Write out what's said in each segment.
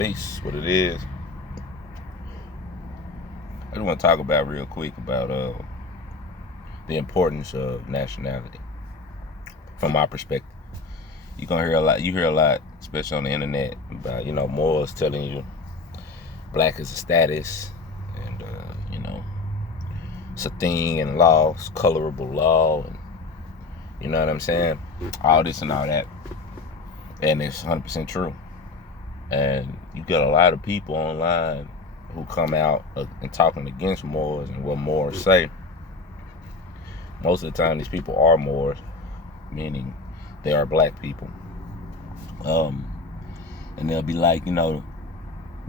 Peace, what it is. I just want to talk about real quick about the importance of nationality from my perspective. You hear a lot, especially on the internet, about morals telling you black is a status, and it's a thing, and law, it's colorable law, and you know what I'm saying, all this and all that, and it's 100% true. And you get a lot of people online who come out and talking against Moors and what Moors say. Most of the time, these people are Moors, meaning they are black people. And they'll be like, don't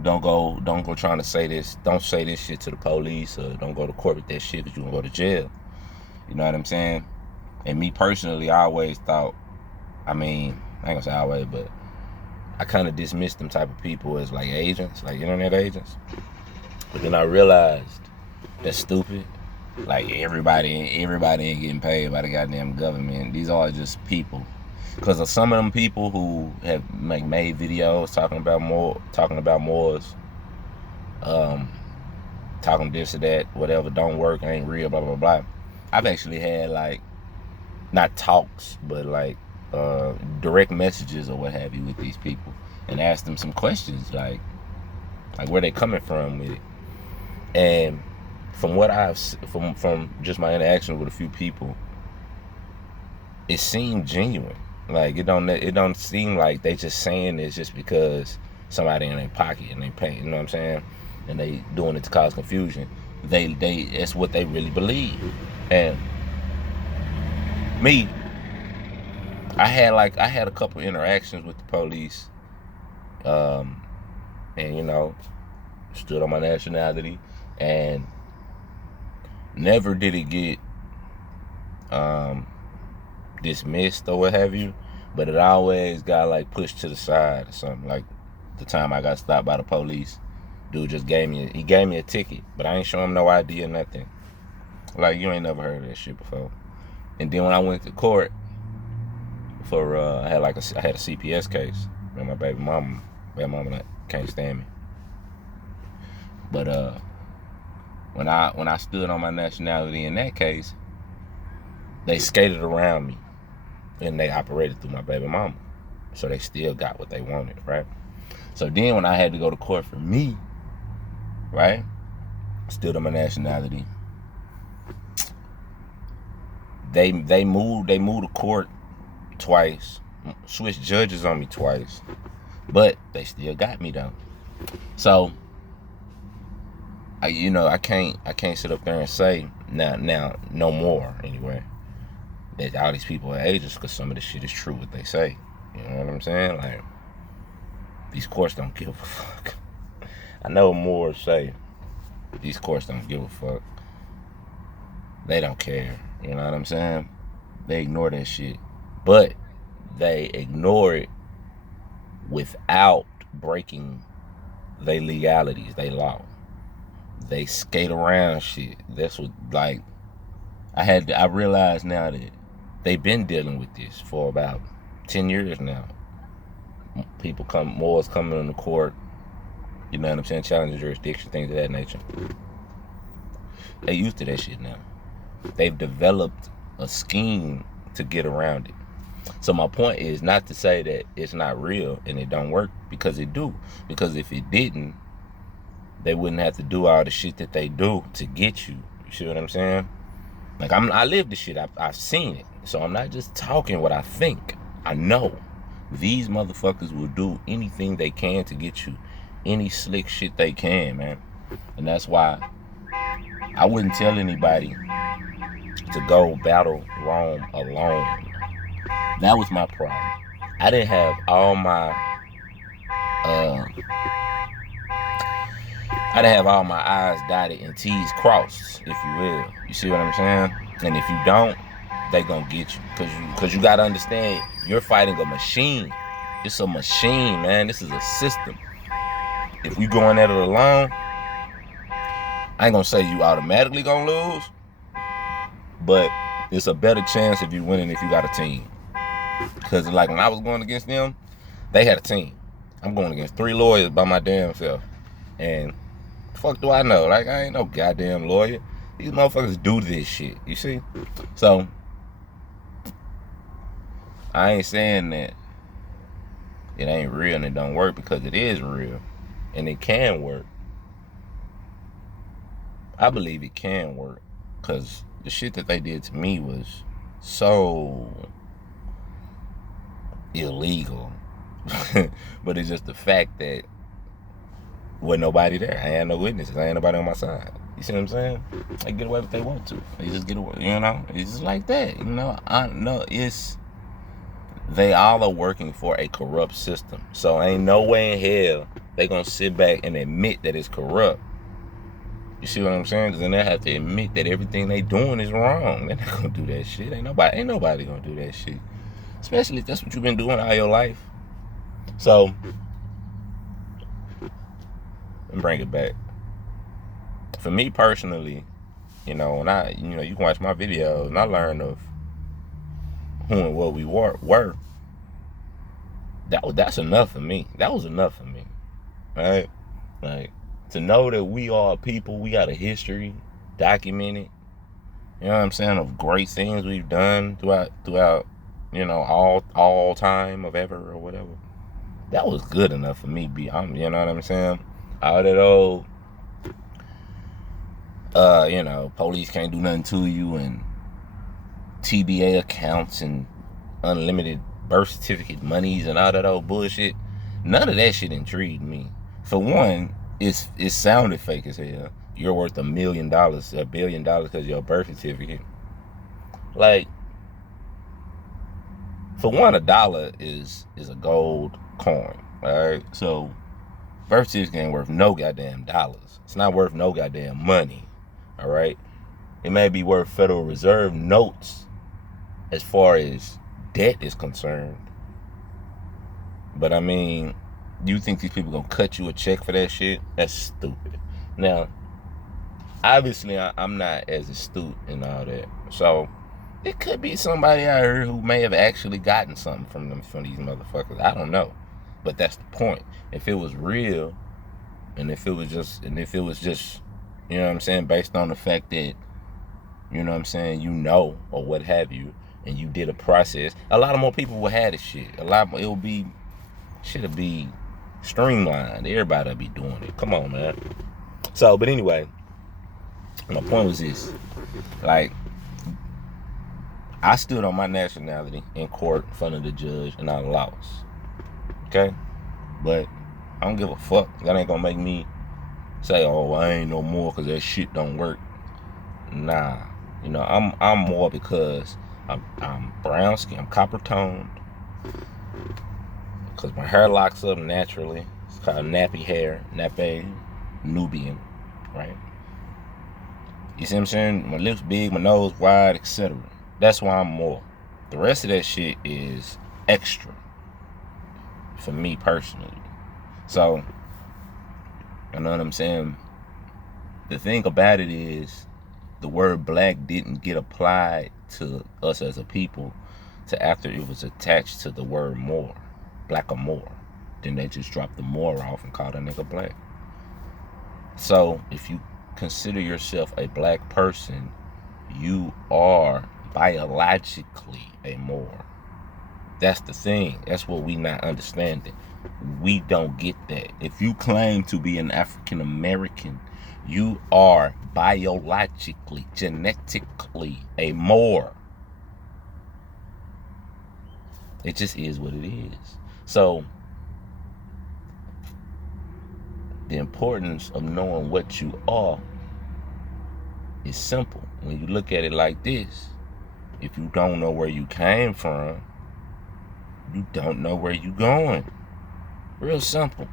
go trying to say this. Don't say this shit to the police, or don't go to court with that shit because you can go to jail. You know what I'm saying? And me personally, I always thought, I ain't gonna say always, but I kind of dismissed them type of people as like agents, like internet agents. But then I realized that's stupid. Like everybody ain't getting paid by the goddamn government. These are just people. Because of some of them people who have made videos talking about Moors, talking this or that, whatever don't work, ain't real, blah blah blah. I've actually had like not talks, but like direct messages or what have you with these people, and asked them some questions like where they coming from with it. And from what I've from just my interaction with a few people, it seemed genuine. Like it don't seem like they just saying this just because somebody in their pocket and they paying, you know what I'm saying, and they doing it to cause confusion. They it's what they really believe. And me, I had a couple interactions with the police, and stood on my nationality, and never did it get dismissed or what have you, but it always got like pushed to the side or something. Like the time I got stopped by the police, dude just gave me a ticket, but I ain't show him no ID or nothing. Like, you ain't never heard of that shit before. And then when I went to court for I had a CPS case, and my baby mama that can't stand me. But when I stood on my nationality in that case, they skated around me, and they operated through my baby mama. So they still got what they wanted, right? So then when I had to go to court for me, right, stood on my nationality, they moved the court twice, switched judges on me twice, but they still got me though. So I can't sit up there and say now no more anyway that all these people are agents, because some of this shit is true what they say. You know what I'm saying? Like, these courts don't give a fuck. I know more say these courts don't give a fuck. They don't care. You know what I'm saying? They ignore that shit. But they ignore it without breaking their legalities, they law. They skate around shit. That's what, like, I realized now that they've been dealing with this for about 10 years now. Moors coming into court, you know what I'm saying, challenging jurisdiction, things of that nature. They used to that shit now. They've developed a scheme to get around it. So my point is not to say that it's not real and it don't work, because it do. Because if it didn't, they wouldn't have to do all the shit that they do to get you. You see what I'm saying? Like, I live the shit. I've seen it. So I'm not just talking what I think. I know these motherfuckers will do anything they can to get you, any slick shit they can, man. And that's why I wouldn't tell anybody to go battle Rome alone. That was my problem. I didn't have all my I's dotted and T's crossed, if you will. You see what I'm saying? And if you don't, they gonna get you. Cause you gotta understand, you're fighting a machine. It's a machine, man. This is a system. If we going at it alone, I ain't gonna say you automatically gonna lose, but it's a better chance if you winning if you got a team. Because like when I was going against them, they had a team. I'm going against 3 lawyers by my damn self. And fuck do I know? Like, I ain't no goddamn lawyer. These motherfuckers do this shit, you see? So, I ain't saying that it ain't real and it don't work, because it is real. And it can work. I believe it can work. Because the shit that they did to me was so illegal. But it's just the fact that wasn't nobody there. I ain't no witnesses. I ain't nobody on my side. You see what I'm saying? They get away with what they want to. They just get away, you know? It's just like that. You know, I know they all are working for a corrupt system. So ain't no way in hell they gonna sit back and admit that it's corrupt. You see what I'm saying? Because then they have to admit that everything they doing is wrong. They're not gonna do that shit. Ain't nobody gonna do that shit. Especially if that's what you've been doing all your life. So, and bring it back. For me personally, you know, when you can watch my videos and I learned of who and what we were. That's enough for me. That was enough for me, right? Like, to know that we are people, we got a history documented. You know what I'm saying? Of great things we've done throughout, you know, all time of ever or whatever. That was good enough for me. You know what I'm saying? All that old, you know, police can't do nothing to you, and TBA accounts and unlimited birth certificate monies and all that old bullshit. None of that shit intrigued me. For one, it sounded fake as hell. You're worth $1 million, $1 billion because of your birth certificate. Like, for one, $1 is a gold coin. Alright? So birth certificate ain't worth no goddamn dollars. It's not worth no goddamn money. Alright? It may be worth Federal Reserve notes as far as debt is concerned. But I mean, you think these people gonna cut you a check for that shit? That's stupid. Now, obviously, I'm not as astute and all that. So, it could be somebody out here who may have actually gotten something from these motherfuckers. I don't know. But that's the point. If it was real, and if it was just, you know what I'm saying, based on the fact that, you know what I'm saying, you know, or what have you, and you did a process, a lot of more people will have this shit. Shit'll be streamlined. Everybody'll be doing it. Come on, man. So, but anyway, my point was this. Like, I stood on my nationality in court in front of the judge, and I lost. Okay? But I don't give a fuck. That ain't gonna make me say, oh, I ain't no more because that shit don't work. Nah. You know, I'm more because I'm brown skin, I'm copper toned. Because my hair locks up naturally. It's called nappy hair, nappy Nubian, right? You see what I'm saying? My lips big, my nose wide, etc. That's why I'm more. The rest of that shit is extra for me personally. So, you know what I'm saying? The thing about it is, the word black didn't get applied to us as a people to after it was attached to the word more. Black or more. Then they just dropped the more off and called a nigga black. So if you consider yourself a black person, you are biologically a more. That's the thing. That's what we not understanding. We don't get that. If you claim to be an African American, you are biologically, genetically a more. It just is what it is. So, the importance of knowing what you are is simple. When you look at it like this, if you don't know where you came from, you don't know where you're going. Real simple.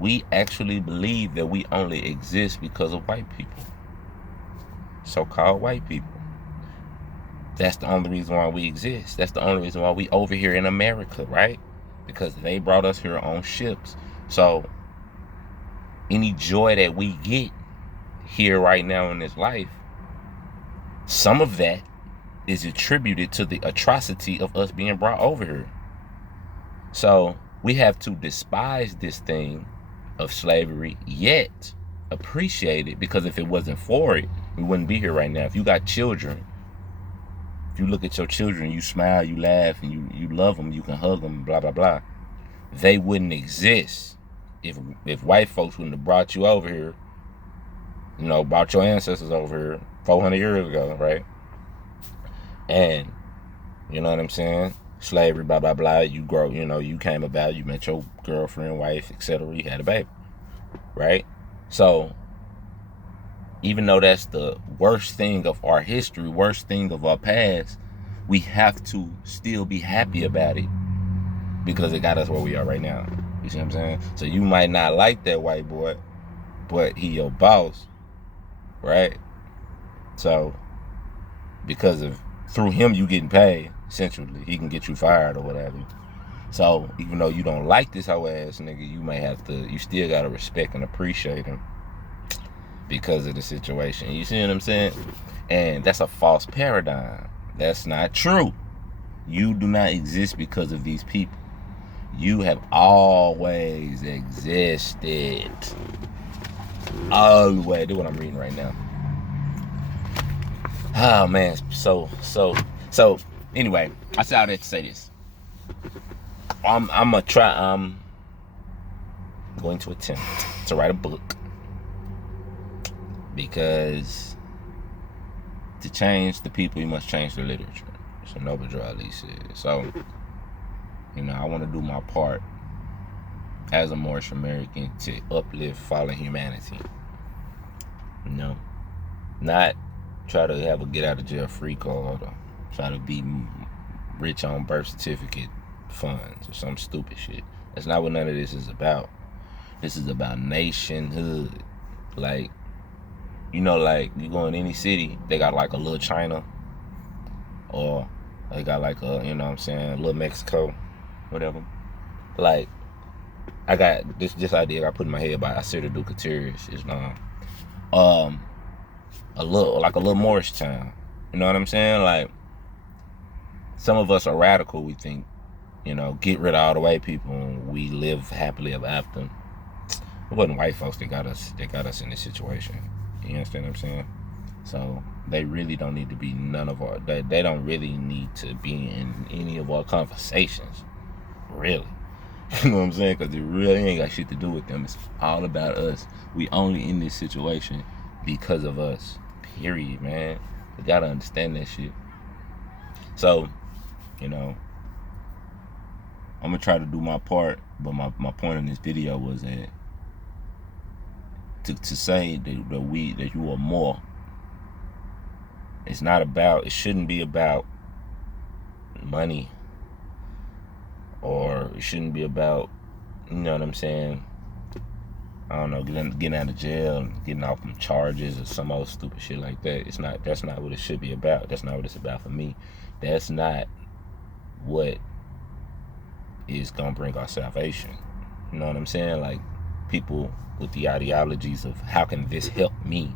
We actually believe that we only exist because of white people. So-called white people. That's the only reason why we exist. That's the only reason why we over here in America, right? Because they brought us here on ships. So any joy that we get here right now in this life, some of that is attributed to the atrocity of us being brought over here. So We have to despise this thing of slavery, yet appreciate it, because if it wasn't for it, we wouldn't be here right now. If you got children, if you look at your children, you smile, you laugh, and you love them, you can hug them, blah, blah, blah. They wouldn't exist if white folks wouldn't have brought you over here, you know, brought your ancestors over here 400 years ago, right? And, you know what I'm saying? Slavery, blah, blah, blah. You grow, you know, you came about, you met your girlfriend, wife, etc. You had a baby, right? So, even though that's the worst thing of our history, worst thing of our past, we have to still be happy about it because it got us where we are right now. You see what I'm saying? So you might not like that white boy, but he your boss, right? So, because of, through him you getting paid, essentially, he can get you fired or whatever. So, even though you don't like this hoe ass nigga, you may have to, you still gotta respect and appreciate him because of the situation. You see what I'm saying? And that's a false paradigm. That's not true. You do not exist because of these people. You have always existed. All the way. Do what I'm reading right now. Oh man. So anyway, I said all that to say this. I'm going to attempt to write a book, because to change the people, you must change the literature. So Noble Drew Ali said. So, you know, I want to do my part as a Moorish American to uplift fallen humanity. You know, not try to have a get out of jail free card or try to be rich on birth certificate funds or some stupid shit. That's not what none of this is about. This is about nationhood. Like, you know, like you go in any city, they got like a little China, or they got like a, you know what I'm saying, a little Mexico, whatever. Like, I got this idea I put in my head by Asir Ducatiris is a little Moorish town. You know what I'm saying? Like, some of us are radical. We think, you know, get rid of all the white people and we live happily ever after. It wasn't white folks that got us in this situation. You understand what I'm saying? So they really don't need to be they don't really need to be in any of our conversations. Really. You know what I'm saying? Because it really ain't got shit to do with them. It's all about us. We only in this situation because of us. Period, man. We gotta understand that shit. So, you know, I'm gonna try to do my part, but my point in this video was that to say that you are more. It shouldn't be about money, or it shouldn't be about, you know what I'm saying, I don't know, getting out of jail and getting off from charges or some old stupid shit like that. That's not what it should be about. That's not what it's about for me. That's not what is gonna bring our salvation. You know what I'm saying? Like, people with the ideologies of how can this help me?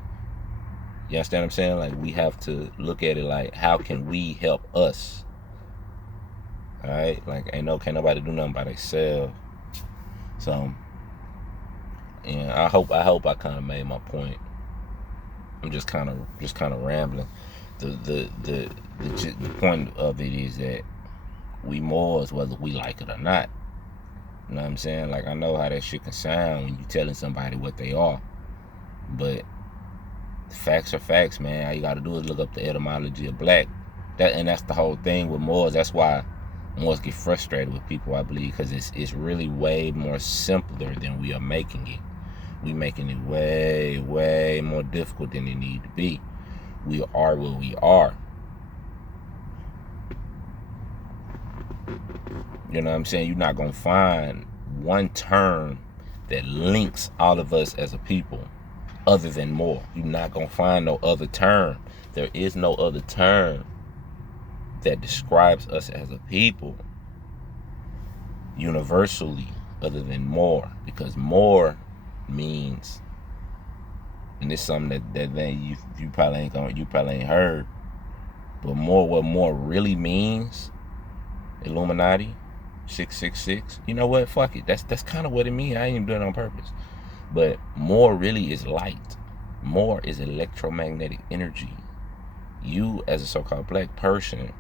You understand what I'm saying? Like, we have to look at it like, how can we help us? Alright? Like, can't nobody do nothing by themselves. So, yeah, I hope I kind of made my point. I'm just kind of rambling. The point of it is that we Moors, whether we like it or not. You know what I'm saying? Like, I know how that shit can sound when you telling somebody what they are, but facts are facts, man. All you gotta do is look up the etymology of black. That's the whole thing with Moors. That's why Moors get frustrated with people, I believe, because it's really way more simpler than we are making it. We making it way, way more difficult than it need to be. We are what we are. You know what I'm saying? You're not gonna find one term that links all of us as a people other than more. You're not gonna find no other term. There is no other term that describes us as a people universally other than more, because more means, and it's something that you probably ain't heard, but more, what more really means, Illuminati, 666. You know what? Fuck it. That's kind of what it means. I ain't even doing it on purpose. But more really is light. More is electromagnetic energy. You, as a so-called black person,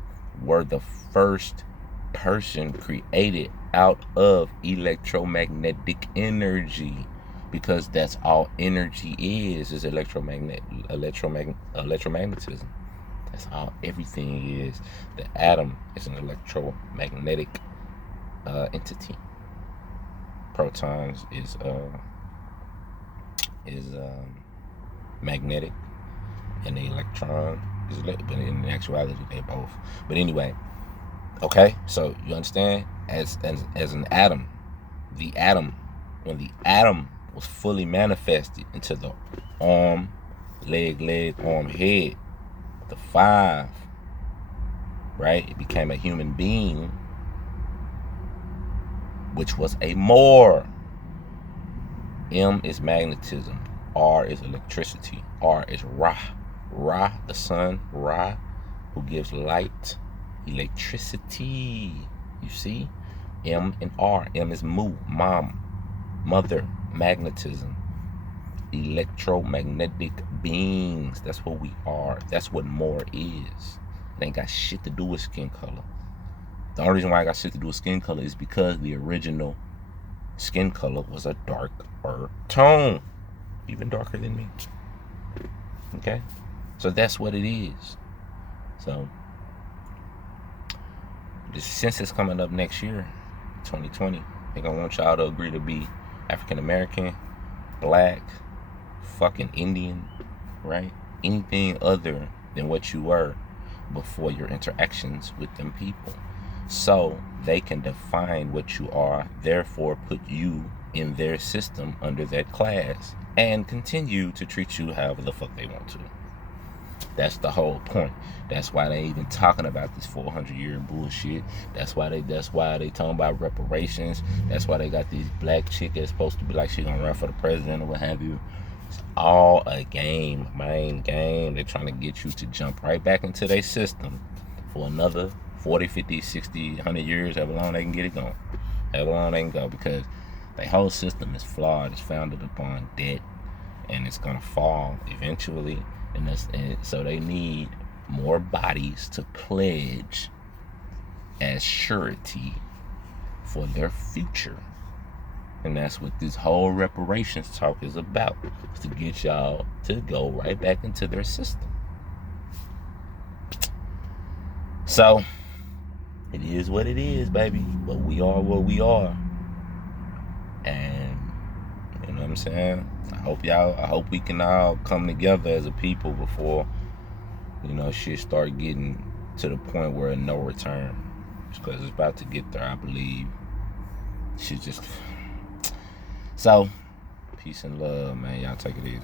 were the first person created out of electromagnetic energy, because that's all energy is electromagnetism. That's all everything is. The atom is an electromagnetic entity. Protons is magnetic, and the electron is but in actuality they're both. But anyway, okay, so you understand, as an atom, the atom, when the atom was fully manifested into the arm, leg, arm, head, the 5, right? It became a human being, which was a more. M is magnetism. R is electricity. R is Ra. Ra, the sun, Ra, who gives light, electricity. You see? M and R. M is Mu, mom, mother, magnetism. Electromagnetic beings. That's what we are. That's what more is. It ain't got shit to do with skin color. The only reason why I got shit to do with skin color is because the original skin color was a darker tone, even darker than me. Okay, so that's what it is. So the census coming up next year, 2020, they're gonna want y'all to agree to be African American, black, fucking Indian, right? Anything other than what you were before your interactions with them people, so they can define what you are, therefore put you in their system under that class, and continue to treat you however the fuck they want to. That's the whole point. That's why they even talking about this 400-year bullshit. That's why they talking about reparations. That's why they got these black chick that's supposed to be like she gonna run for the president or what have you. It's all a game, main game. They're trying to get you to jump right back into their system for another 40, 50, 60, 100 years, however long they can get it going. However long they can go, because the whole system is flawed. It's founded upon debt, and it's gonna fall eventually. And so they need more bodies to pledge as surety for their future. And that's what this whole reparations talk is about, is to get y'all to go right back into their system. So it is what it is, baby. But we are what we are. And you know what I'm saying? I hope we can all come together as a people before, shit start getting to the point where no return. Because it's about to get there, I believe. Shit just... So, peace and love, man. Y'all take it easy.